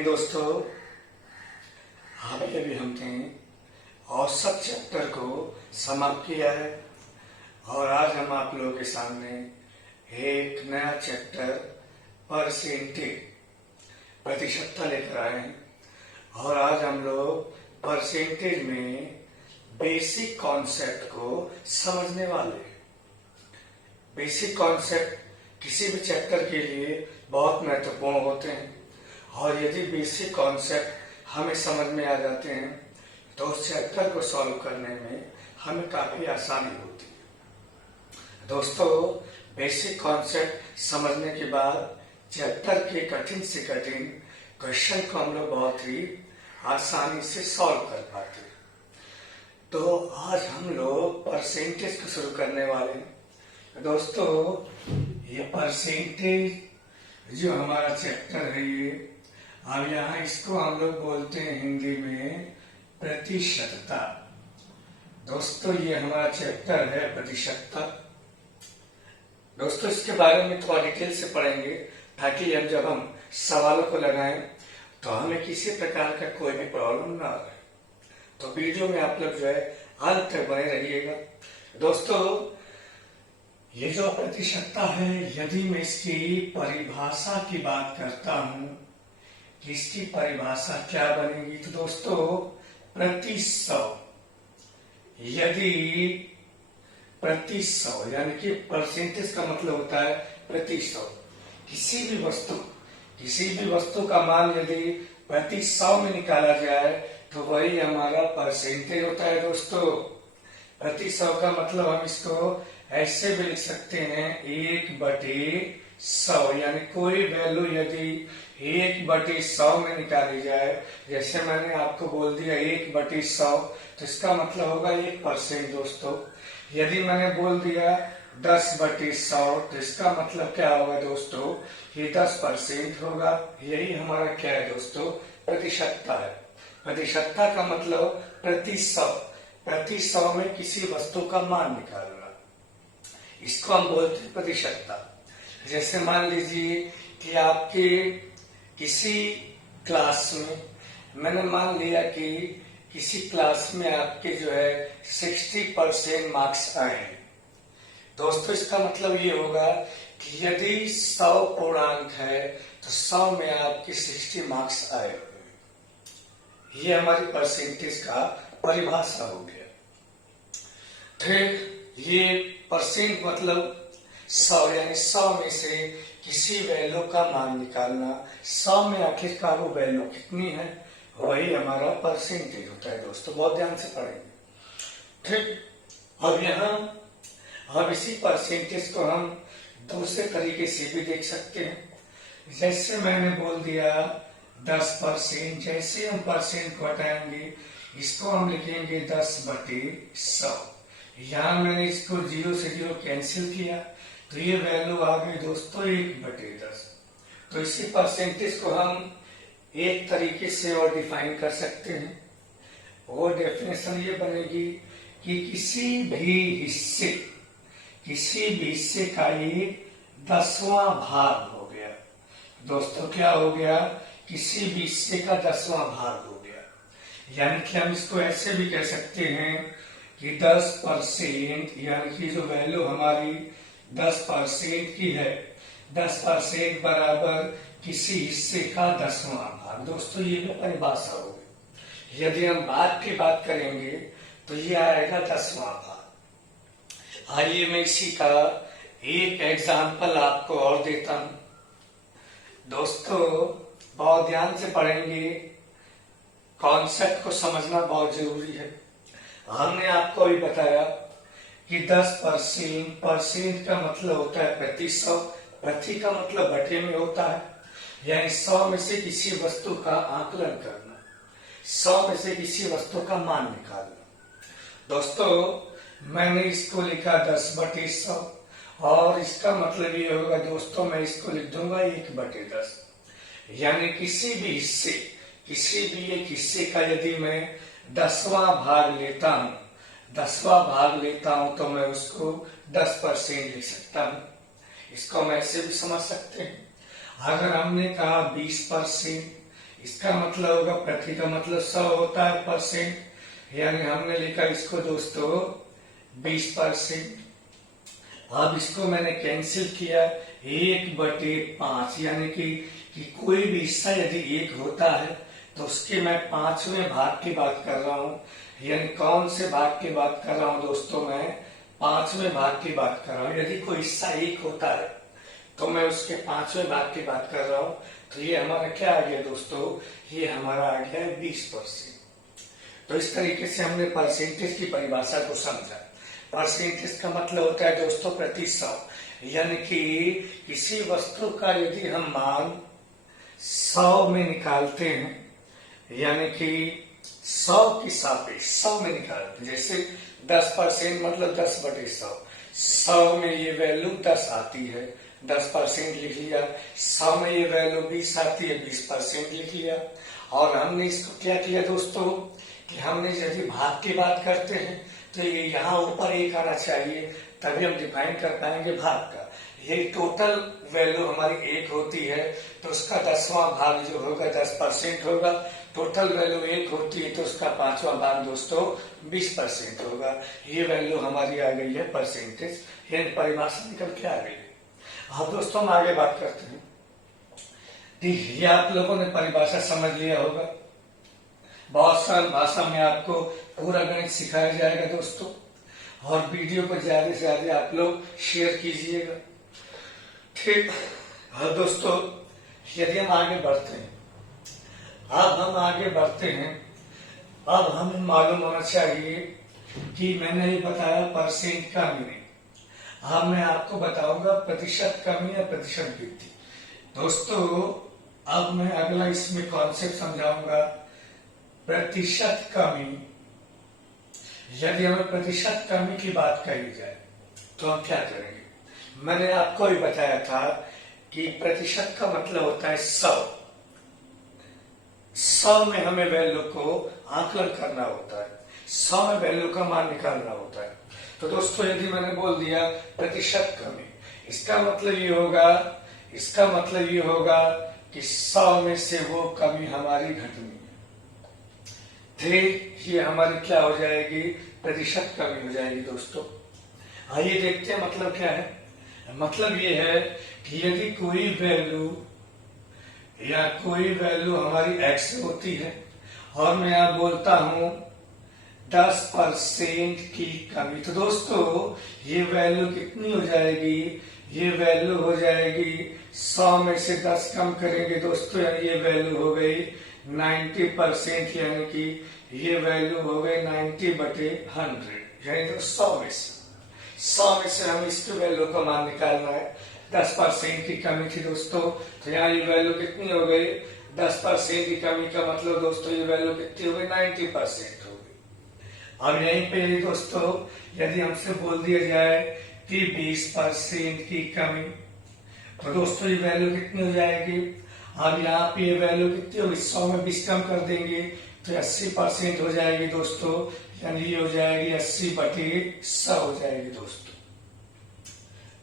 Morning दोस्तों। अभी हमने औसत चैप्टर को समाप्त किया है और आज हम आप लोगों के सामने एक नया चैप्टर परसेंटेज प्रतिशतता लेकर आए हैं। और आज हम लोग परसेंटेज में बेसिक कॉन्सेप्ट को समझने वाले हैं। बेसिक कॉन्सेप्ट किसी भी चैप्टर के लिए बहुत महत्वपूर्ण होते हैं और यदि बेसिक कॉन्सेप्ट हमें समझ में आ जाते हैं तो उस चैप्टर को सॉल्व करने में हमें काफी आसानी होती है। दोस्तों, बेसिक कॉन्सेप्ट समझने के बाद चैप्टर के कठिन से कठिन क्वेश्चन को हम लोग बहुत ही आसानी से सॉल्व कर पाते हैं। तो आज हम लोग परसेंटेज को शुरू करने वाले हैं। दोस्तों, ये परसेंटेज जो हमारा चैप्टर है ये अब यहाँ इसको हम लोग बोलते हैं हिंदी में प्रतिशतता। दोस्तों, ये हमारा चैप्टर है प्रतिशतता। दोस्तों, इसके बारे में थोड़ा डिटेल से पढ़ेंगे ताकि हम जब हम सवालों को लगाएं तो हमें किसी प्रकार का कोई भी प्रॉब्लम ना आए। तो वीडियो में आप लोग जो है अंत तक बने रहिएगा। दोस्तों, ये जो प्रतिशतता है, यदि मैं इसकी परिभाषा की बात करता हूं कि इसकी परिभाषा क्या बनेगी, तो दोस्तों प्रति सौ, यदि प्रति सौ यानी कि परसेंटेज का मतलब होता है प्रति सौ। किसी भी वस्तु का मान यदि प्रति सौ में निकाला जाए तो वही हमारा परसेंटेज होता है। दोस्तों, प्रति सौ का मतलब हम इसको ऐसे भी लिख सकते हैं 1/100, यानी कोई वैल्यू यदि 1/100 में निकाली जाए, जैसे मैंने आपको बोल दिया 1/100, तो इसका मतलब होगा 1%। दोस्तों, यदि मैंने बोल दिया 10/100 तो इसका मतलब क्या होगा दोस्तों, ये 10% होगा। यही हमारा क्या है दोस्तों, प्रतिशतता है। प्रतिशतता का मतलब प्रति सौ में किसी वस्तु का मान निकालना, इसको हम बोलते हैं प्रतिशतता। जैसे मान लीजिए कि आपके किसी क्लास में, मैंने मान लिया कि किसी क्लास में आपके जो है 60% मार्क्स आए हैं। दोस्तों, इसका मतलब ये होगा कि यदि 100 पूर्णांक है तो 100 में आपके 60 मार्क्स आए हुए। ये हमारी परसेंटेज का परिभाषा हो गया। फिर ये परसेंट मतलब 100, यानी 100 में से किसी वैल्यू का मान निकालना। 100 में आखिरकार वो वैल्यू कितनी है, वही हमारा परसेंटेज होता है। दोस्तों, बहुत ध्यान से पढ़ेंगे। ठीक, अब यहाँ अब इसी परसेंटेज को हम दूसरे तरीके से भी देख सकते हैं। जैसे मैंने बोल दिया 10%, जैसे हम परसेंट को हटाएंगे इसको हम लिखेंगे 10/100। यहाँ मैंने इसको 0 से 0 कैंसिल किया तो ये वैल्यू आ गई दोस्तों 1/10। तो इसी परसेंटेज को हम एक तरीके से और डिफाइन कर सकते हैं। वो डेफिनेशन ये बनेगी कि किसी भी हिस्से का ये 10वां भाग हो गया। दोस्तों, क्या हो गया, किसी भी हिस्से का 10वां भाग हो गया। यानी कि हम इसको ऐसे भी कह सकते हैं कि 10%, यानी कि जो वैल्यू हमारी 10% की है, 10% बराबर किसी हिस्से का 10वां भाग। दोस्तों, ये भी परिभाषा होगी। यदि हम भाग की बात करेंगे तो ये आएगा 10वां भाग। आइए मैं इसी का एक एग्जाम्पल आपको और देता हूं। दोस्तों, बहुत ध्यान से पढ़ेंगे, कॉन्सेप्ट को समझना बहुत जरूरी है। हमने आपको भी बताया कि 10% का मतलब होता है प्रति सौ, प्रति का मतलब बटे में होता है, यानी 100 में से किसी वस्तु का आकलन करना, 100 में से किसी वस्तु का मान निकालना। दोस्तों, मैंने इसको लिखा 10/100 और इसका मतलब ये होगा दोस्तों, मैं इसको लिख दूंगा 1/10। यानी किसी भी एक हिस्से का यदि मैं 10वां भाग लेता हूं तो मैं उसको 10% लिख सकता हूं। इसको हम ऐसे भी समझ सकते हैं। अगर हमने कहा 20%, इसका मतलब होगा प्रति का मतलब 100 होता है परसेंट, यानी हमने लिखा इसको दोस्तों 20%। अब इसको मैंने कैंसिल किया 1/5, यानी कि कोई भी हिस्सा यदि 1 होता है तो उसके मैं 5वें भाग की बात कर रहा हूँ। यानी कौन से भाग की बात कर रहा हूँ दोस्तों, मैं 5वें भाग की बात कर रहा हूँ। यदि कोई हिस्सा 1 होता है तो मैं उसके 5वें भाग की बात कर रहा हूँ। तो ये हमारा क्या आ गया दोस्तों, ये हमारा आ गया 20%। तो इस तरीके से हमने परसेंटेज की परिभाषा को समझा। परसेंटेज का मतलब होता है दोस्तों प्रति 100, यानी कि किसी वस्तु का यदि हम मान 100 में निकालते हैं, यानी कि 100 की सापेक्ष 100 में निकालते हैं, जैसे 10% मतलब 10/100, 100 में ये वैल्यू 10 आती है, 10% लिख लिया। 100 में ये वैल्यू 20 आती है, 20% लिख लिया। और हमने इसको क्या किया दोस्तों कि हमने यदि भाग की बात करते हैं तो ये यहाँ ऊपर 1 आना चाहिए, तभी हम डिफाइन कर पाएंगे भाग का। ये टोटल वैल्यू हमारी 1 होती है तो उसका 10वां भाग जो होगा 10% होगा। टोटल वैल्यू 1 होती है तो उसका 5वां भाग दोस्तों 20% होगा। ये वैल्यू हमारी आ गई है परसेंटेज, यानी परिभाषा निकल के आ गई है। अब दोस्तों हम आगे बात करते हैं। ये आप लोगों ने परिभाषा समझ लिया होगा। बहुत सरल भाषा में आपको पूरा गणित सिखाया जाएगा दोस्तों, और वीडियो को ज्यादा से ज्यादा आप लोग शेयर कीजिएगा, ठीक। हाँ दोस्तों, यदि हम आगे बढ़ते हैं, अब हमें मालूम होना चाहिए कि मैंने ये बताया परसेंट का मीनिंग। अब मैं आपको बताऊंगा प्रतिशत कमी या प्रतिशत वृद्धि। दोस्तों अब मैं अगला इसमें कॉन्सेप्ट समझाऊंगा, प्रतिशत कमी। यदि हमें प्रतिशत कमी की बात कही जाए तो हम क्या करेंगे। मैंने आपको भी बताया था कि प्रतिशत का मतलब होता है 100 में हमें वैल्यू को आकलन करना होता है, 100 में वैल्यू का मान निकालना होता है। तो दोस्तों यदि मैंने बोल दिया प्रतिशत कमी, इसका मतलब ये होगा कि 100 में से वो कमी हमारी घटनी है, ठीक। ये हमारी क्या हो जाएगी, प्रतिशत कमी हो जाएगी दोस्तों। आइए देखते हैं मतलब क्या है। मतलब ये है कि यदि कोई वैल्यू हमारी x होती है और मैं यहाँ बोलता हूं 10% की कमी, तो दोस्तों ये वैल्यू कितनी हो जाएगी, ये वैल्यू हो जाएगी 100 में से 10 कम करेंगे दोस्तों, यानी ये वैल्यू हो गई 90%, यानी कि ये वैल्यू हो गई 90/100, यानी तो 100 में से हमें इसकी वैल्यू का मान निकालना है। 10% की कमी थी दोस्तों, तो यहाँ ये वैल्यू कितनी हो गई, 10% की कमी का मतलब दोस्तों ये वैल्यू कितनी हो गई, 90% हो गई। अब यहीं पे दोस्तों यदि हमसे बोल दिया जाए कि 20% की कमी, तो दोस्तों ये वैल्यू कितनी हो जाएगी। अब यहाँ पे ये वैल्यू कितनी होगी, 100 में 20 कम कर देंगे तो 80% हो जाएगी दोस्तों, यानी ये हो जाएगी 80/100 हो जाएगी दोस्तों।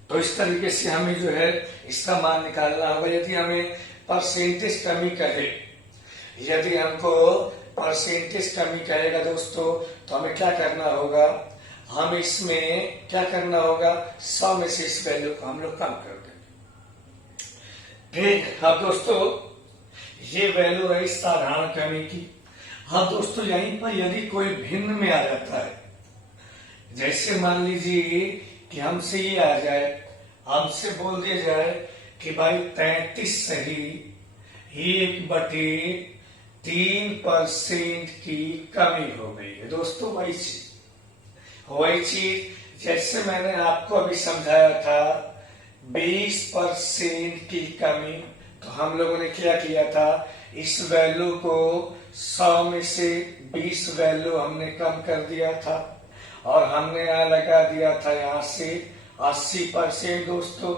तो इस तरीके से हमें जो है इसका मान निकालना होगा। यदि हमें परसेंटेज कमी कहे, यदि हमको परसेंटेज कमी कहेगा दोस्तों, तो हमें क्या करना होगा, हम इसमें क्या करना होगा, 100 में से इस वैल्यू को हम लोग कम कर देंगे, ठीक। अब दोस्तों ये वैल्यू है साधारण कमी की। हाँ दोस्तों, यहीं पर यदि कोई भिन्न में आ जाता है, जैसे मान लीजिए कि हमसे ये आ जाए, हमसे बोल दिया जाए कि भाई 33 सही 1/3% की कमी हो गई है दोस्तों। वही चीज जैसे मैंने आपको अभी समझाया था 20% की कमी, तो हम लोगों ने क्या किया था, इस वैल्यू को 100 में से 20 वैल्यू हमने कम कर दिया था और हमने यहाँ लगा दिया था यहाँ से 80% दोस्तों।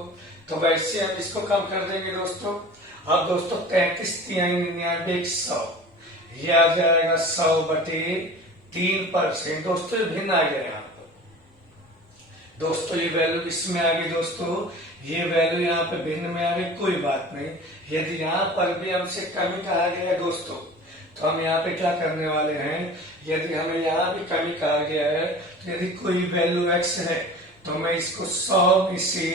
तो वैसे हम इसको कम कर देंगे दोस्तों। अब दोस्तों 33×99=100, ये आ जाएगा 100/3%। दोस्तों ये भिन्न आ गया यहाँ पर दोस्तों, ये वैल्यू इसमें आ गई दोस्तों, ये वैल्यू यहाँ पे भिन्न में आ गई, कोई बात नहीं। यदि यहाँ पर भी हमसे कमी कहा गया है दोस्तों, तो हम यहाँ पे क्या करने वाले हैं, यदि हमें यहाँ भी कमी कहा गया है, तो यदि कोई वैल्यू x है तो मैं इसको 100 में से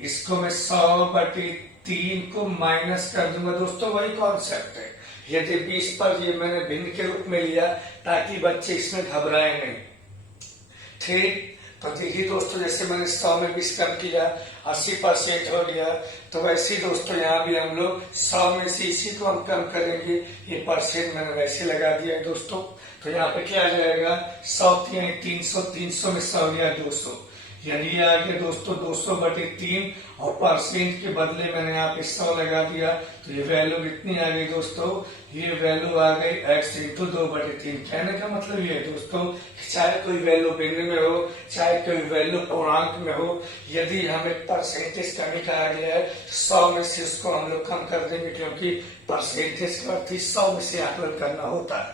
इसको मैं 100/3 को माइनस कर दूंगा दोस्तों, वही कॉन्सेप्ट है। यदि 20 पर ये मैंने भिन्न के रूप में लिया ताकि बच्चे इसमें घबराए नहीं। ठीक, तो देखिए दोस्तों, जैसे मैंने 100 में 20 कम किया 80% हो गया, तो वैसे ही दोस्तों यहाँ भी हम लोग 100 में से इसी को हम कम करेंगे। ये परसेंट मैंने वैसे लगा दिया है दोस्तों। तो यहाँ पे क्या आ जाएगा, 100 यानी 300, 300 में 100 गया 200, यानी ये आ गया दोस्तों 200/3, और परसेंट के बदले मैंने यहाँ पे 100 लगा दिया, तो ये वैल्यू कितनी आ गई दोस्तों, ये वैल्यू आ गई x इंटू 2/3। कहने का मतलब ये है दोस्तों, चाहे कोई वैल्यू भिन्न में हो, चाहे कोई वैल्यू पूर्णांक में हो, यदि हमें परसेंटेज कमी कहा गया है 100 में से उसको हम लोग कम कर देंगे, क्योंकि परसेंटेज का अर्थ 100 में से आकलन करना होता है।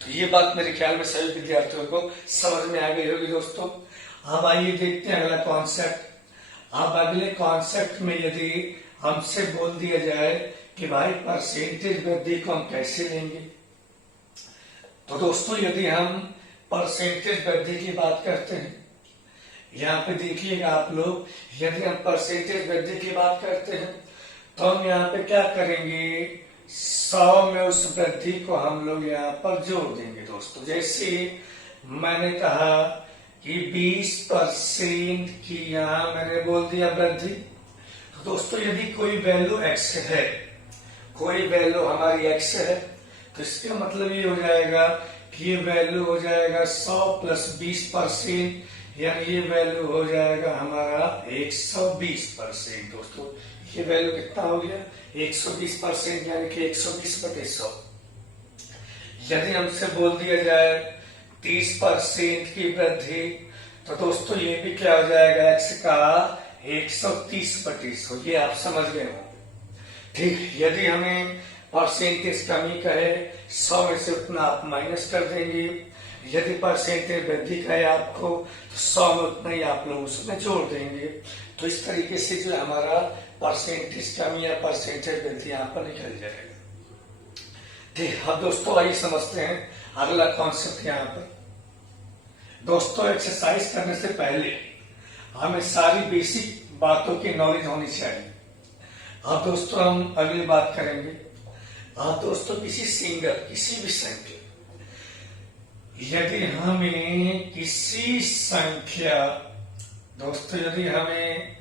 तो ये बात मेरे ख्याल में सभी विद्यार्थियों को समझ में आ गई होगी दोस्तों। अब आइए देखते हैं अगला कॉन्सेप्ट। अब अगले कॉन्सेप्ट में यदि हमसे बोल दिया जाए कि भाई परसेंटेज वृद्धि को हम कैसे लेंगे, तो दोस्तों यदि हम परसेंटेज वृद्धि की बात करते हैं, यहाँ पे देखिएगा आप लोग, यदि हम परसेंटेज वृद्धि की बात करते हैं तो हम यहाँ पे क्या करेंगे, 100 में उस वृद्धि को हम लोग यहाँ पर जोड़ देंगे दोस्तों। जैसे मैंने कहा कि 20% की यहाँ मैंने बोल दिया वृद्धि, तो दोस्तों यदि कोई वैल्यू x है, कोई वैल्यू हमारी x है, तो इसका मतलब ये हो जाएगा कि ये वैल्यू हो जाएगा 100 + 20%, यानी ये वैल्यू हो जाएगा हमारा 120% दोस्तों। ये वैल्यू कितना हो गया, 120%, यानी कि 120/100। यदि हमसे बोल दिया जाए 30% की वृद्धि, तो दोस्तों ये भी क्या हो जाएगा, x का 130/100। ये आप समझ गए होंगे। ठीक, यदि हमें परसेंटेज कमी कहे 100 में से उतना आप माइनस कर देंगे, यदि परसेंटेज वृद्धि कहे आपको तो 100 में उतना ही आप लोग उसमें जोड़ देंगे। तो इस तरीके से जो हमारा परसेंटेज कमी या परसेंटेज वृद्धि यहाँ पर निकल जाएगा। ठीक, अब दोस्तों आइए समझते हैं अगला कॉन्सेप्ट। यहाँ पर दोस्तों एक्सरसाइज करने से पहले हमें सारी बेसिक बातों की नॉलेज होनी चाहिए। अब दोस्तों हम अगली बात करेंगे। अब दोस्तों किसी भी संख्या, यदि हमें किसी संख्या, दोस्तों यदि हमें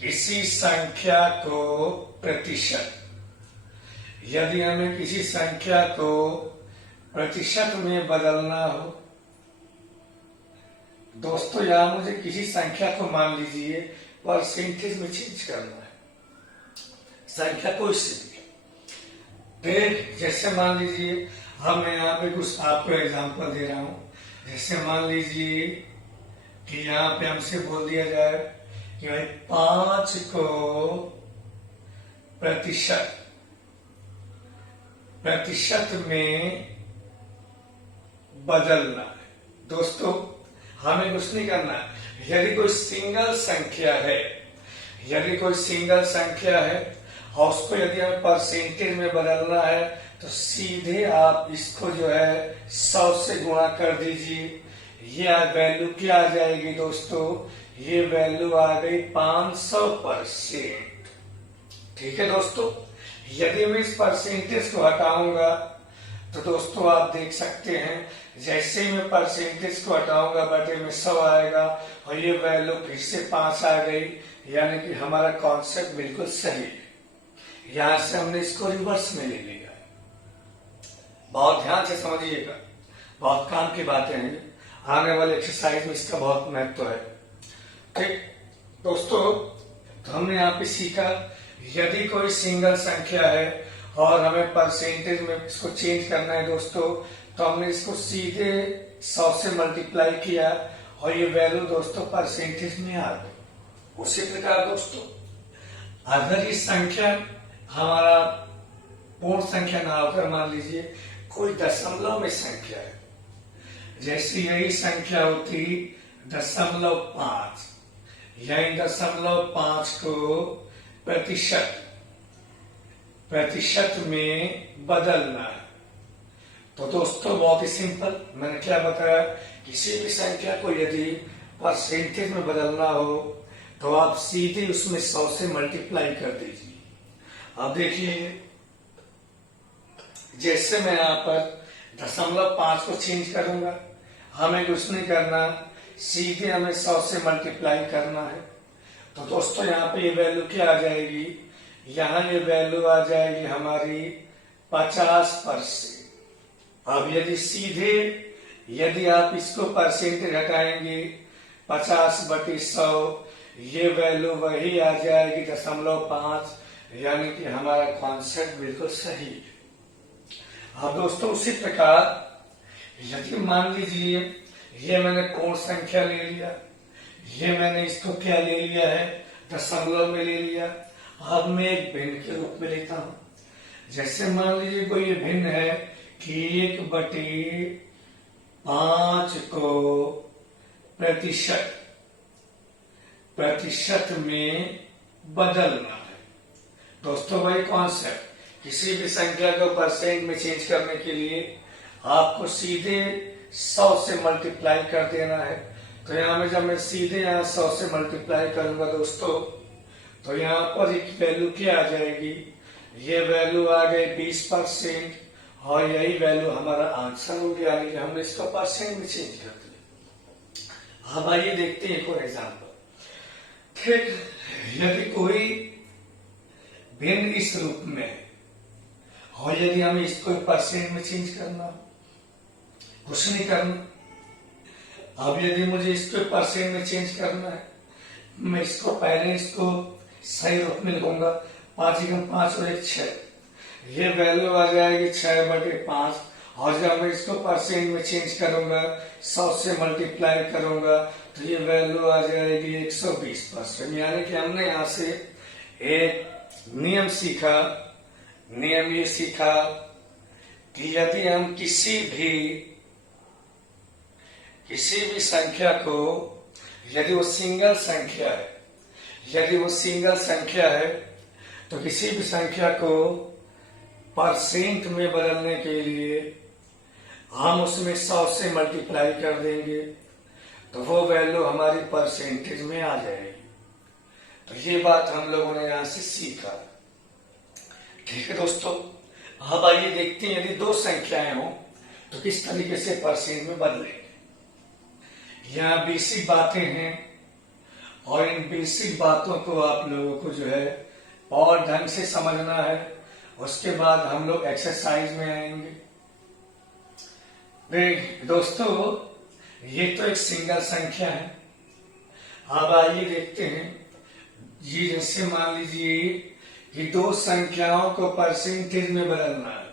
किसी संख्या को प्रतिशत, यदि हमें किसी संख्या को प्रतिशत में बदलना हो, दोस्तों यहां मुझे किसी संख्या को मान लीजिए परसेंटेज में चेंज करना है, संख्या कोई सी भी। फिर जैसे मान लीजिए, हम मैं यहाँ पे कुछ आपको एग्जांपल दे रहा हूं। जैसे मान लीजिए कि यहाँ पे हमसे बोल दिया जाए कि भाई 5 को प्रतिशत में बदलना है। दोस्तों हमें कुछ नहीं करना। यदि कोई सिंगल संख्या है, यदि कोई सिंगल संख्या है और उसको यदि हमें परसेंटेज में बदलना है, तो सीधे आप इसको जो है 100 से गुणा कर दीजिए। ये वैल्यू क्या आ जाएगी दोस्तों, ये वैल्यू आ गई 500%। ठीक है दोस्तों, यदि मैं इस परसेंटेज को हटाऊंगा तो दोस्तों आप देख सकते हैं, जैसे ही मैं परसेंटेज को हटाऊंगा बटे में 100 आएगा और ये वैल्यू फिर से 5 आ गई। यानी कि हमारा कॉन्सेप्ट बिल्कुल सही है। यहां से हमने इसको रिवर्स में ले लिया। बहुत ध्यान से समझिएगा, बहुत काम की बातें हैं। आने वाले एक्सरसाइज में इसका बहुत महत्व है। ठीक दोस्तों, तो हमने यहाँ पे सीखा, यदि कोई सिंगल संख्या है और हमें परसेंटेज में इसको चेंज करना है दोस्तों, तो हमने इसको सीधे 100 से मल्टीप्लाई किया और ये वैल्यू दोस्तों परसेंटेज में आ गई। उसी प्रकार दोस्तों, अगर ये संख्या हमारा पूर्ण संख्या ना होकर मान लीजिए कोई दशमलव में संख्या है, जैसे यही संख्या होती 0.5, यानी 0.5 को प्रतिशत में बदलना है। तो दोस्तों बहुत ही सिंपल, मैंने क्या बताया, किसी भी संख्या को यदि परसेंटेज में बदलना हो तो आप सीधे उसमें 100 से मल्टीप्लाई कर दीजिए। अब देखिए, जैसे मैं यहाँ पर 0.5 को चेंज करूंगा, हमें कुछ नहीं करना, सीधे हमें 100 से मल्टीप्लाई करना है। तो दोस्तों यहाँ पे ये वैल्यू क्या आ जाएगी, यहाँ ये वैल्यू आ जाएगी हमारी 50%। अब यदि आप इसको परसेंटेज हटाएंगे 50/100, ये वैल्यू वही आ जाएगी 0.5, यानी कि हमारा कॉन्सेप्ट बिल्कुल सही है। अब दोस्तों उसी प्रकार यदि मान लीजिए ये मैंने पूर्ण संख्या ले लिया, ये मैंने इसको क्या ले लिया है, दशमलव में ले लिया। अब मैं एक भिन्न के रूप में लेता हूं। जैसे मान लीजिए कोई ये भिन्न है कि 1/5 को प्रतिशत में बदलना है। दोस्तों वही कॉन्सेप्ट, किसी भी संख्या को परसेंट में चेंज करने के लिए आपको सीधे 100 से मल्टीप्लाई कर देना है। तो यहाँ में जब मैं सीधे यहाँ 100 से मल्टीप्लाई करूंगा दोस्तों, तो यहाँ पर एक वैल्यू क्या आ जाएगी, ये वैल्यू आ गई 20%, और यही वैल्यू हमारा आंसर हो गया, यानी कि हमने इसको परसेंट में चेंज कर दिया। अब आइए देखते हैं कोई एग्जाम्पल। ठीक, यदि कोई भिन्न इस रूप में है और यदि हमें इसको परसेंट में चेंज करना, कुछ नहीं करना। अब यदि मुझे इसको परसेंट में चेंज करना है, मैं इसको पहले इसको सही रूप में लिखूंगा, 5 × 5 और 1 6, ये वैल्यू आ जाएगी 6/5। और जब मैं इसको परसेंट में चेंज करूंगा, 100 से मल्टीप्लाई करूंगा, तो ये वैल्यू आ जाएगी 120%। यानी कि हमने यहाँ से एक नियम सीखा, नियम ये सीखा कि यदि हम किसी भी संख्या को, यदि वो सिंगल संख्या है, तो किसी भी संख्या को परसेंट में बदलने के लिए हम उसमें 100 से मल्टीप्लाई कर देंगे, तो वो वैल्यू हमारी परसेंटेज में आ जाएगी। तो ये बात हम लोगों ने यहां से सीखा। ठीक है दोस्तों, अब आइए देखते हैं यदि 2 संख्याएं हो तो किस तरीके से परसेंट में बदलेंगे। यहाँ बेसिक बातें हैं और इन बेसिक बातों को आप लोगों को जो है और ढंग से समझना है। उसके बाद हम लोग एक्सरसाइज में आएंगे। दोस्तों ये तो एक सिंगल संख्या है। अब आइए देखते हैं, ये जैसे मान लीजिए कि 2 संख्याओं को परसेंटेज में बदलना है।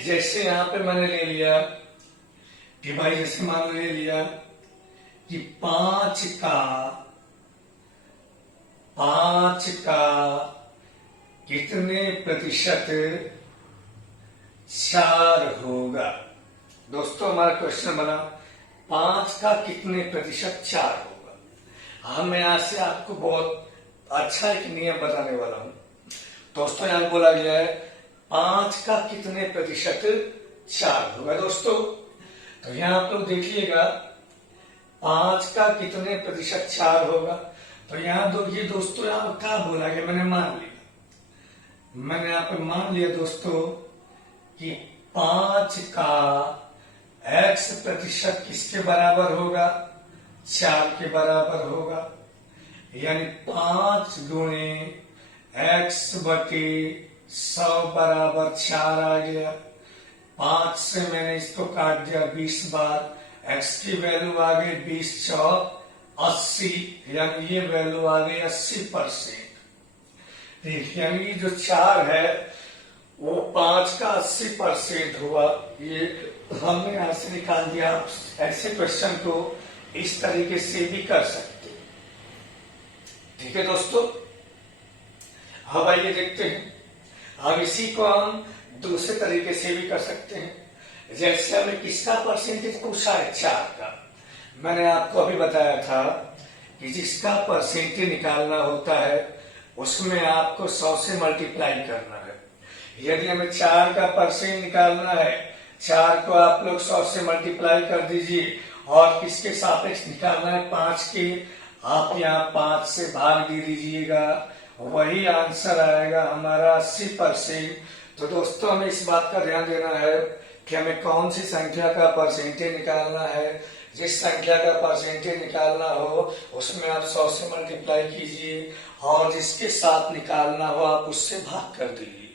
जैसे यहां पे मैंने ले लिया कि भाई, जैसे मान ले लिया कि 5 का कितने प्रतिशत 4 होगा। दोस्तों हमारा क्वेश्चन बना 5 का कितने प्रतिशत 4 होगा। मैं यहां से आपको बहुत अच्छा एक नियम बताने वाला हूं। दोस्तों यहां बोला गया है 5 का कितने प्रतिशत 4 होगा। दोस्तों तो यहां आप लोग देखिएगा 5 का कितने प्रतिशत 4 होगा। तो यहाँ ये दोस्तों यहाँ क्या बोला गया, मैंने यहाँ पे मान लिया दोस्तों कि 5 का x प्रतिशत किसके बराबर होगा, 4 के बराबर होगा। यानी 5 गुणे x/100 बराबर 4 आ गया। 5 से मैंने इसको काट दिया 20 बार, x की वैल्यू आ गई 20×4 80, यानी ये वैल्यू आ गई 80%। देखिए यानी जो 4 है वो 5 का 80% हुआ। ये हमने यहां से निकाल दिया। ऐसे क्वेश्चन को इस तरीके से भी कर सकते। ठीक है दोस्तों, अब आइए देखते हैं। अब इसी को हम दूसरे तरीके से भी कर सकते हैं। जैसे हमें किसका परसेंटेज पूछा है, 4 का। मैंने आपको अभी बताया था कि जिसका परसेंटेज निकालना होता है उसमें आपको 100 से मल्टीप्लाई करना है। यदि हमें 4 का परसेंट निकालना है, 4 को आप लोग 100 से मल्टीप्लाई कर दीजिए और किसके सापेक्ष निकालना है, 5 के, आप यहाँ 5 से भाग दे दीजिएगा, वही आंसर आएगा हमारा 80%। तो दोस्तों हमें इस बात का ध्यान देना है कि हमें कौन सी संख्या का परसेंटेज निकालना है। जिस संख्या का परसेंटेज निकालना हो उसमें आप 100 से मल्टीप्लाई कीजिए और जिसके साथ निकालना हो आप उससे भाग कर दीजिए।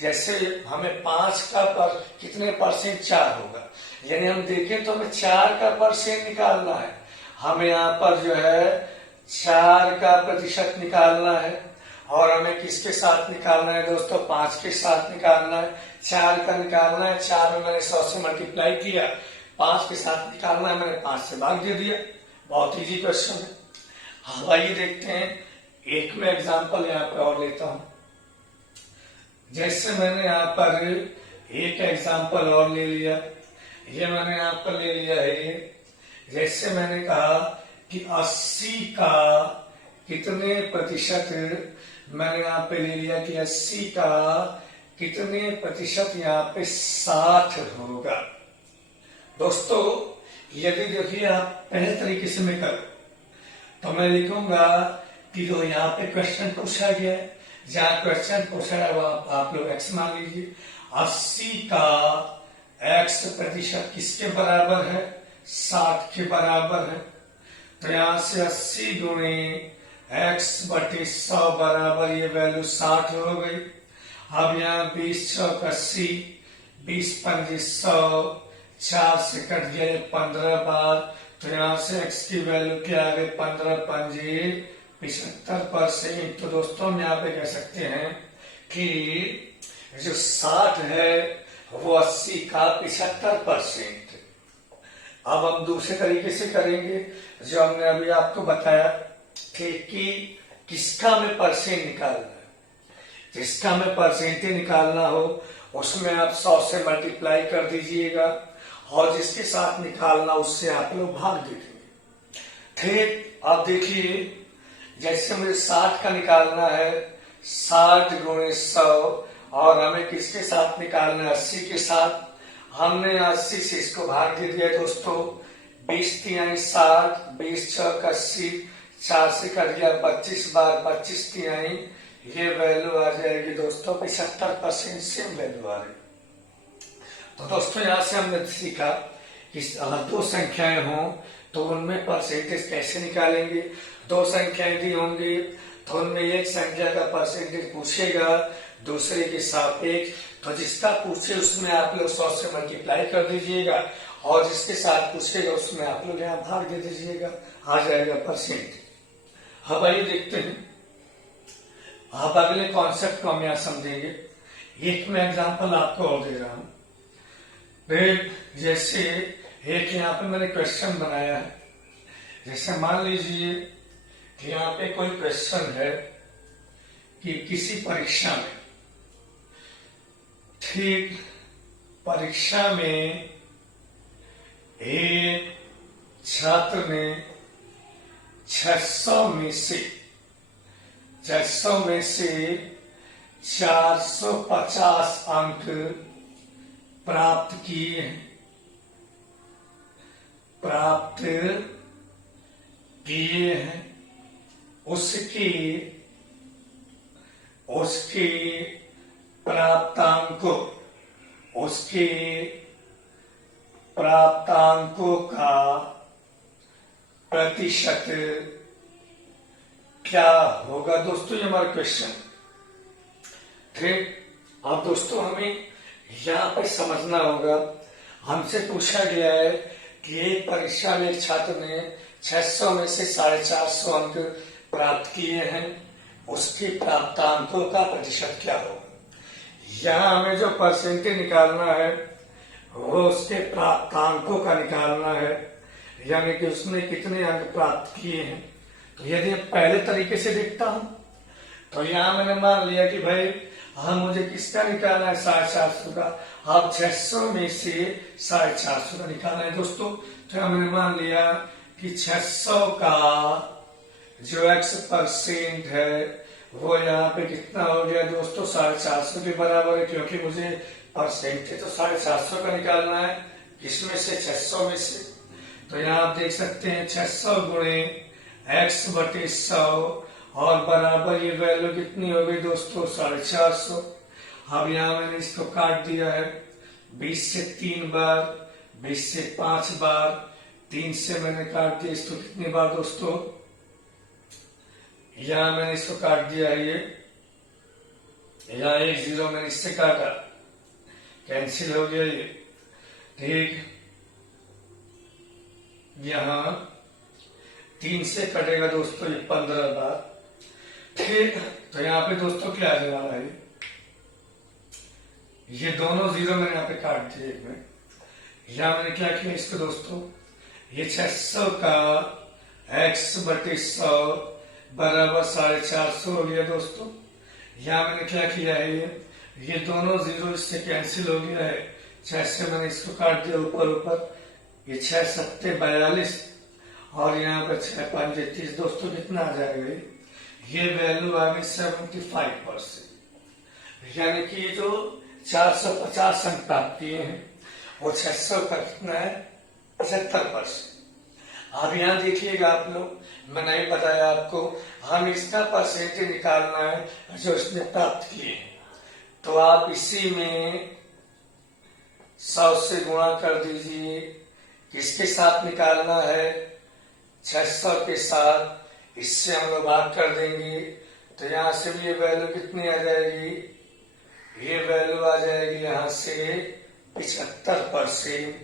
जैसे हमें 5 का कितने परसेंट 4 होगा, यानी हम देखें तो हमें 4 का परसेंट निकालना है। हमें यहाँ पर जो है 4 का प्रतिशत निकालना है और हमें किसके साथ निकालना है दोस्तों, 5 के साथ निकालना है। 4 का निकालना है, 4 में मैंने 100 से मल्टीप्लाई किया, 5 के साथ निकालना है, मैंने 5 से भाग दे दिया। बहुत इजी क्वेश्चन है। हाँ आइए देखते हैं, एक मैं एग्जांपल यहाँ पे और लेता हूं। जैसे मैंने यहाँ पर एक एग्जांपल और ले लिया, ये मैंने यहाँ पर ले लिया है। जैसे मैंने कहा कि 80 का कितने प्रतिशत, मैंने यहाँ पे ले लिया कि 80 का कितने प्रतिशत यहाँ पे 60 होगा। दोस्तों यदि देखिए आप पहले तरीके से मैं करूं तो मैं लिखूंगा कि जो यहाँ पे क्वेश्चन पूछा गया है, जहाँ क्वेश्चन पूछा है वो आप लोग x मान लीजिए। 80 का x प्रतिशत किसके बराबर है, 60 के बराबर है। तो यहाँ से 80 गुणे x बटे 100 बराबर ये वैल्यू 60 हो गई। अब यहाँ 20 चौक 80, 20 पंजे 100, 4 से कट गया 15 बार, तो यहाँ से x की वैल्यू क्या आ गई, 15 पंजे 75%। तो दोस्तों हम यहाँ पे कह सकते हैं कि जो 60 है वो 80 का 75%। अब हम दूसरे तरीके से करेंगे, जो हमने अभी आपको बताया कि किसका हमें परसेंट निकालना है। जिसका हमें परसेंटेज निकालना हो उसमें आप 100 से मल्टीप्लाई कर दीजिएगा और जिसके साथ निकालना उससे आप लोग भाग दे देंगे। ठीक, अब देखिए जैसे मुझे 60 का निकालना है, 60 गुणे 100, और हमें किसके साथ निकालना है, 80 के साथ। हमने 80 से इसको भाग दे दिया दोस्तों, 20 तिहाई 60, 20 चौक 80, 4 से कट गया 25 बार, 25 तिहाई, ये वैल्यू आ जाएगी दोस्तों 75%। सेम वैल्यू आ रही। तो दोस्तों यहाँ से हमने सीखा कि अगर दो संख्याएं हों तो उनमें परसेंटेज कैसे निकालेंगे। दो संख्याएं दी होंगी तो उनमें एक संख्या का परसेंटेज पूछेगा दूसरे के सापेक्ष, तो जिसका पूछे उसमें आप लोग 100 से मल्टीप्लाई कर दीजिएगा और जिसके साथ पूछेगा उसमें आप लोग यहाँ भाग दे दीजिएगा, आ जाएगा परसेंटेज। अब आइए देखते हैं, अब अगले कॉन्सेप्ट को हम यहाँ समझेंगे। एक मैं एग्जांपल आपको और दे रहा हूं। जैसे एक यहाँ पे मैंने क्वेश्चन बनाया है। जैसे मान लीजिए कि यहाँ पे कोई क्वेश्चन है कि किसी परीक्षा में, ठीक परीक्षा में एक छात्र ने 600 में से 450 अंक प्राप्त किए हैं। उसके प्राप्तांकों का प्रतिशत क्या होगा। दोस्तों ये हमारा क्वेश्चन। ठीक, अब दोस्तों हमें यहाँ पे समझना होगा, हमसे पूछा गया है कि एक परीक्षा में एक छात्र ने 600 में से 450 अंक प्राप्त किए हैं, उसके प्राप्तांकों का प्रतिशत क्या होगा। यहाँ हमें जो परसेंटेज निकालना है वो उसके प्राप्तांकों का निकालना है, यानी कि उसने कितने अंक प्राप्त किए हैं। तो यदि पहले तरीके से देखता हूं तो यहाँ मैंने मान लिया कि भाई मुझे किसका निकालना है, 450 का। अब 600 में से 450 का निकालना है दोस्तों। तो मैंने मान लिया कि 600 का जो x% है वो यहाँ पे कितना हो गया दोस्तों, 450 के बराबर है, क्योंकि मुझे परसेंटेज तो 450 का निकालना है, किसमें से, 600 में से। तो यहाँ आप देख सकते हैं 600 गुणे x/100 और बराबर ये वैल्यू कितनी हो गई दोस्तों, 450। अब यहाँ मैंने इसको काट दिया है, 20 से 3 बार, 20 से 5 बार, 3 से मैंने काट दिया इसको कितनी बार दोस्तों, यहाँ मैंने इसको काट दिया है, ये यहाँ 1 0 मैंने इससे काटा, कैंसिल हो गया ये, ठीक। यहाँ 3 से कटेगा दोस्तों ये 15 बार, ठीक। तो यहाँ पे दोस्तों क्या आने वाला है, ये दोनों 0 मैंने यहाँ पे काट दिए में। यहाँ मैंने क्या किया इसको दोस्तों, ये 600 का x/100 बराबर 450 हो गया दोस्तों। यहाँ मैंने क्या किया है, ये दोनों 0 इससे कैंसिल हो गया है, 6 से मैंने इसको काट दिया ऊपर ऊपर, ये 6 7 42 और यहाँ पर 6 5 30 दोस्तों कितना आ जाएगा, ये वैल्यू आ गई 75%। यानी कि जो 450 अंक प्राप्त किए हैं वो 600 का कितना है, 75%। अब यहाँ देखिएगा आप लोग, मैंने नहीं बताया आपको, हम इसका परसेंटेज निकालना है जो इसने प्राप्त किए हैं। तो आप इसी में 100 से गुणा कर दीजिए, किसके साथ निकालना है, 600 के साथ, इससे हम लोग भाग कर देंगे। तो यहाँ से भी ये वैल्यू कितनी आ जाएगी, ये वैल्यू आ जाएगी यहाँ से 75%।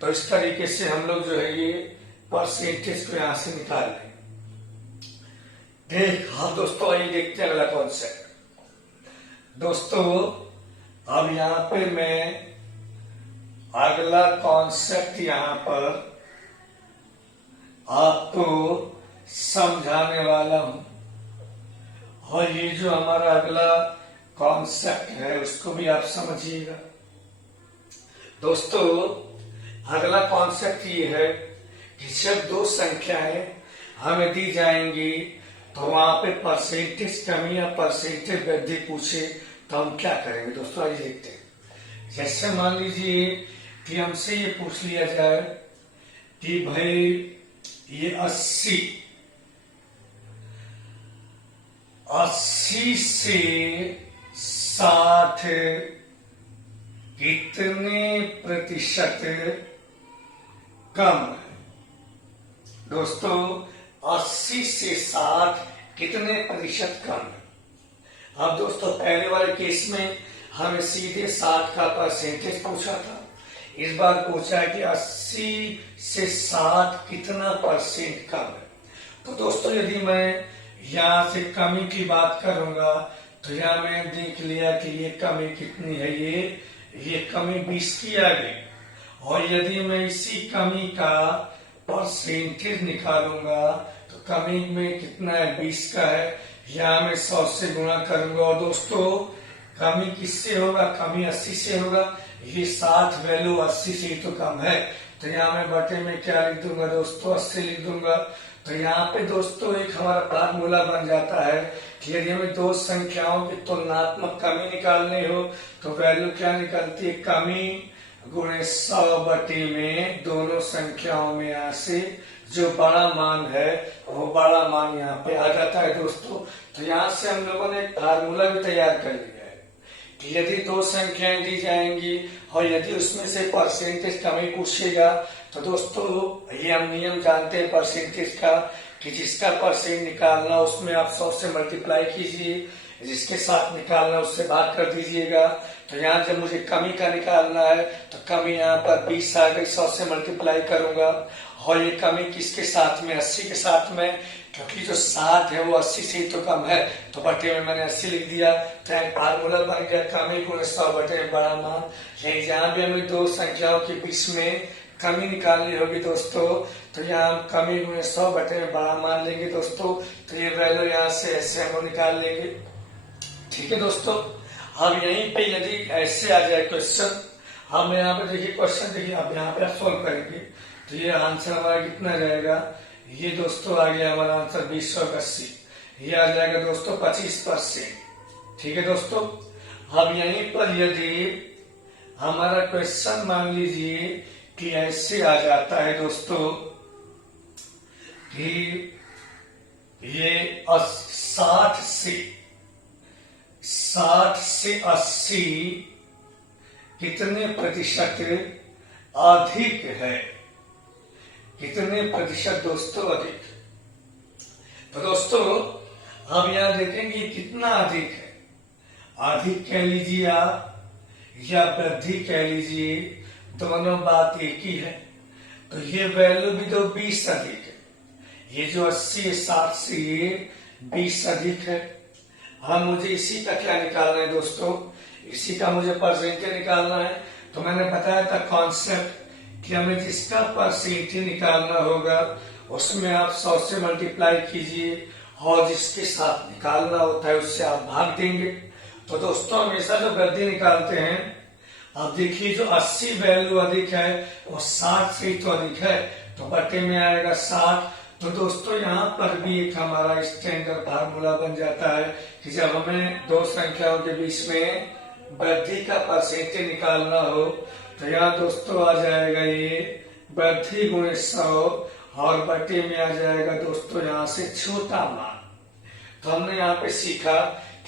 तो इस तरीके से हम लोग जो है ये परसेंटेज को यहाँ से निकाल लेंगे। ठीक, हाँ दोस्तों, आइए देखते हैं अगला कॉन्सेप्ट। दोस्तों अब यहाँ पे मैं अगला कॉन्सेप्ट यहाँ पर आपको समझाने वाला हूं, और ये जो हमारा अगला कॉन्सेप्ट है उसको भी आप समझिएगा। दोस्तों अगला कॉन्सेप्ट ये है कि जब दो संख्याएं हमें दी जाएंगी तो वहां पे परसेंटेज कमी या परसेंटेज वृद्धि पूछे तो हम क्या करेंगे दोस्तों, आइए देखते हैं। जैसे मान लीजिए कि हमसे ये पूछ लिया जाए कि भाई ये 80 से 60 कितने प्रतिशत कम है। दोस्तों 80 से 60 कितने प्रतिशत कम है। अब दोस्तों पहले वाले केस में हमें सीधे 60 का परसेंटेज पूछा था, इस बार पूछा है कि 80 से 60 कितना परसेंट कम है। तो दोस्तों यदि मैं यहाँ से कमी की बात करूंगा तो यहाँ मैंने देख लिया कि ये कमी कितनी है, ये कमी 20 की आ गई। और यदि मैं इसी कमी का परसेंटेज निकालूंगा तो कमी में कितना है, 20 का है, यहाँ मैं 100 से गुणा करूंगा। और दोस्तों कमी किससे होगा, कमी 80 से होगा, ये 60 वैल्यू 80 से तो कम है, तो यहाँ मैं बटे में क्या लिख दूंगा दोस्तों, 80 लिख दूंगा। तो यहाँ पे दोस्तों एक हमारा फार्मूला बन जाता है कि यदि हमें दो संख्याओं की तुलनात्मक कमी निकालनी हो तो वैल्यू क्या निकलती है, कमी गुणे 100 बटे में दोनों संख्याओं में यहाँ से जो बड़ा मान है वो बड़ा मान यहाँ पे आ जाता है दोस्तों। तो यहाँ से हम लोगों ने एक फार्मूला भी तैयार कर लिया है कि यदि दो संख्याएं दी जाएंगी और यदि उसमें से परसेंटेज कमी पूछेगा तो दोस्तों ये हम नियम जानते हैं परसेंटेज का कि जिसका परसेंट निकालना उसमें आप 100 से मल्टीप्लाई कीजिए, जिसके साथ निकालना उससे भाग कर दीजिएगा। तो यहाँ जब मुझे कमी का निकालना है तो कमी यहाँ पर 20 आ गई, 100 से मल्टीप्लाई करूंगा। और ये कमी किसके साथ में, 80 के साथ में, क्योंकि जो 60 है वो 80 से तो कम है, तो बटे में मैंने 80 लिख दिया। तो एक फार्मूला बन गया कमी गुणे 100 बटे में बड़ा मान। लेकिन जहाँ भी हमें दो संख्याओं के बीच में कमी निकालनी होगी दोस्तों तो यहाँ हम कमी गुणे 100 बटे में बड़ा मान लेंगे दोस्तों। तो ये वैल्यू यहाँ से ऐसे हम निकाल लेंगे, ठीक है दोस्तों। अब यहीं पे यदि ऐसे आ जाए क्वेश्चन, हम यहाँ पे देखिए क्वेश्चन देखिए, अब यहाँ पे सोल्व करेंगे तो ये आंसर हमारा कितना जाएगा, ये दोस्तों आ गया हमारा आंसर 2080। ये आ जाएगा दोस्तों 25%। ठीक है दोस्तों, अब यहीं पर यदि हमारा क्वेश्चन मान लीजिए कि ऐसे आ जाता है दोस्तों कि ये 60 से 80 कितने प्रतिशत अधिक है, कितने प्रतिशत दोस्तों अधिक। तो दोस्तों अब यहां देखेंगे कितना अधिक है, अधिक कह लीजिए आप या वृद्धि कह लीजिए, दोनों बात एक ही है। तो ये वैल्यू भी तो 20 अधिक है, ये जो 80 है 60 से ये 20 अधिक है। हाँ, मुझे इसी का क्या निकालना है दोस्तों, इसी का मुझे परसेंटेज निकालना है। तो मैंने बताया था कॉन्सेप्ट कि हमें जिसका परसेंटेज निकालना होगा उसमें आप 100 से मल्टीप्लाई कीजिए और जिसके साथ निकालना होता है उससे आप भाग देंगे। तो दोस्तों हमेशा जो वृद्धि निकालते हैं, अब देखिए जो 80 वैल्यू अधिक है वो 60 से तो अधिक है, तो बटे में आएगा 60। तो दोस्तों यहाँ पर भी एक हमारा स्टैंडर्ड फार्मूला बन जाता है कि जब हमें दो संख्याओं के बीच में वृद्धि का परसेंटेज निकालना हो तो यहाँ दोस्तों आ जाएगा ये वृद्धि गुणे 100 और बटे में आ जाएगा दोस्तों यहाँ से छोटा मान। तो हमने यहाँ पे सीखा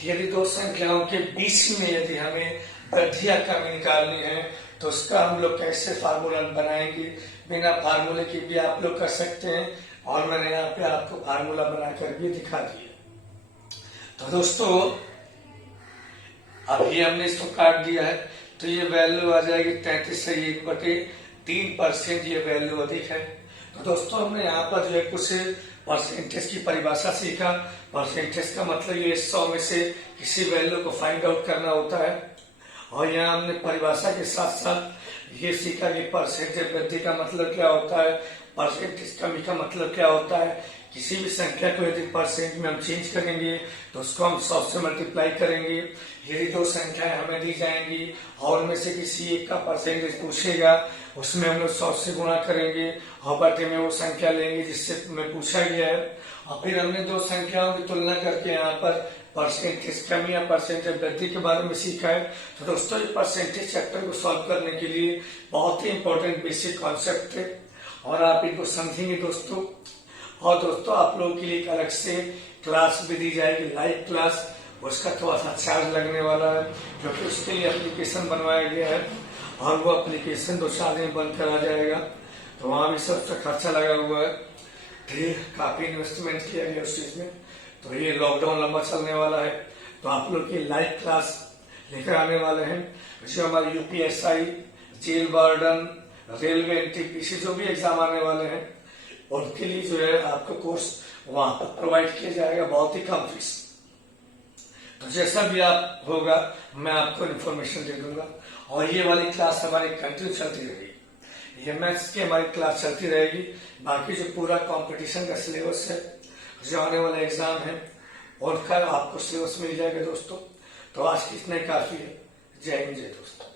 कि यदि दो संख्याओं के बीच में यदि हमें वृद्धि या कमी निकालनी है तो उसका हम लोग कैसे फार्मूला बनाएंगे। बिना फार्मूले के भी आप लोग कर सकते हैं और मैंने यहाँ पे आपको फार्मूला बनाकर भी दिखा दिया। तो दोस्तों अभी हमने इसको काट दिया है तो ये वैल्यू आ जाएगी 33 से 1/3%। ये वैल्यू अधिक है। तो दोस्तों हमने यहाँ पर जो है कुछ परसेंटेज की परिभाषा सीखा। परसेंटेज का मतलब ये 100 में से किसी वैल्यू को फाइंड आउट करना होता है। और यहाँ हमने परिभाषा के साथ साथ ये सीखा कि परसेंटेज वृद्धि का मतलब क्या होता है, परसेंटेज कमी का मतलब क्या होता है। किसी भी संख्या को यदि परसेंट में हम चेंज करेंगे तो उसको हम 100 से मल्टीप्लाई करेंगे। यदि दो संख्याएं हमें दी जाएंगी और उनमें से किसी एक का परसेंटेज पूछेगा उसमें हम लोग 100 से गुणा करेंगे और बटे में वो संख्या लेंगे जिससे हमें पूछा गया है। और फिर हमने दो संख्याओं की तुलना करके यहाँ पर परसेंटेज कमी या परसेंटेज वृद्धि के बारे में सीखा है। तो दोस्तों ये परसेंटेज चैप्टर को सॉल्व करने के लिए बहुत ही इंपॉर्टेंट बेसिक कॉन्सेप्ट थे और आप इनको समझेंगे दोस्तों। और दोस्तों आप लोगों के लिए एक अलग से क्लास भी दी जाएगी, लाइव क्लास। उसका थोड़ा सा चार्ज लगने वाला है क्योंकि उसके लिए एप्लीकेशन बनवाया गया है और वो एप्लीकेशन 2-4 दिन बंद करा जाएगा। तो वहां भी सबसे खर्चा लगा हुआ है, काफी इन्वेस्टमेंट किया गया उस चीज में। तो ये लॉकडाउन लंबा चलने वाला है तो आप लोग की लाइव क्लास लेकर आने वाले हैं। जो हमारे UPSI, jail warden, railway, NTPC जो भी एग्जाम आने वाले हैं उनके लिए जो है आपको कोर्स वहां पर प्रोवाइड किया जाएगा बहुत ही कम फीस। तो जैसा भी आप होगा मैं आपको इन्फॉर्मेशन दे दूंगा। और ये वाली क्लास हमारी कंटिन्यू चलती रहेगी, ये मैथ्स की हमारी क्लास चलती रहेगी। बाकी जो पूरा कंपटीशन का सिलेबस है, जो आने वाला एग्जाम है उनका आपको सिलेबस मिल जाएगा दोस्तों। तो आज की इतना ही काफी है। जय हिंद, जय दोस्तों।